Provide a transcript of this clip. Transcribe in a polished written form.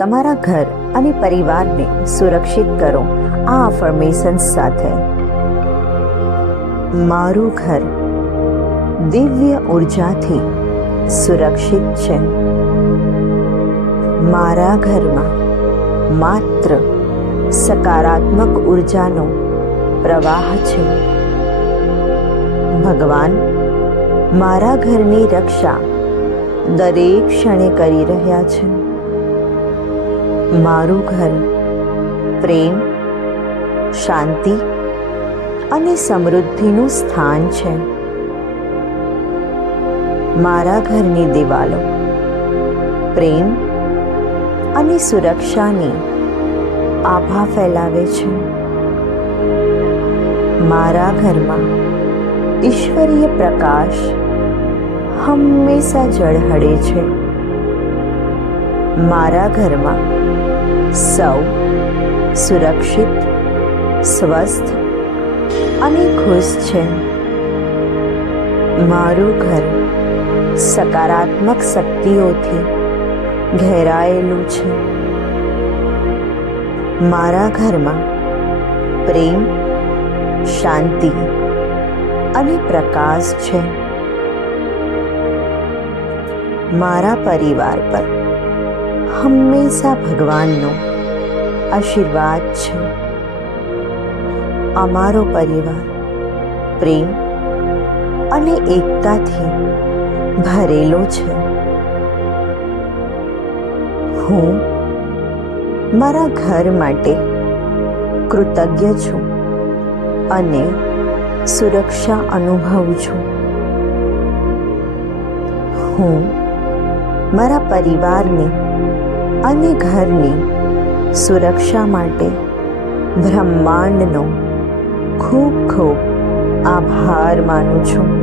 તમારા ઘર અને પરિવારને સુરક્ષિત કરો આ અફર્મેશન્સ સાથે. મારું ઘર દિવ્ય ઉર્જાથી સુરક્ષિત છે. મારા ઘરમાં માત્ર સકારાત્મક ઉર્જાનો પ્રવાહ છે. ભગવાન મારા ઘરની રક્ષા દરેક ક્ષણે કરી રહ્યા છે. મારું ઘર પ્રેમ, શાંતિ અને સમૃદ્ધિનું સ્થાન છે. મારા ઘરની દિવાલો પ્રેમ અને સુરક્ષાની આભા ફેલાવે છે. મારા ઘરમાં ઈશ્વરીય પ્રકાશ હંમેશા ઝળહળે છે. મારા ઘરમાં સૌ સુરક્ષિત, સ્વસ્થ અને ખુશ છે. મારું ઘર સકારાત્મક શક્તિઓથી ઘેરાયેલું છે. મારા ઘરમાં પ્રેમ, શાંતિ અને પ્રકાશ છે. મારા પરિવાર પર હંમેશા ભગવાનનો આશીર્વાદ છે. અમારો પરિવાર પ્રેમ અને એકતાથી ભરેલો છે. હું મારા ઘર માટે કૃતજ્ઞ છું અને સુરક્ષા અનુભવું છું. હું મારા પરિવારની અને ઘરની સુરક્ષા માટે બ્રહ્માંડનો ખૂબ ખૂબ આભાર માનું છું.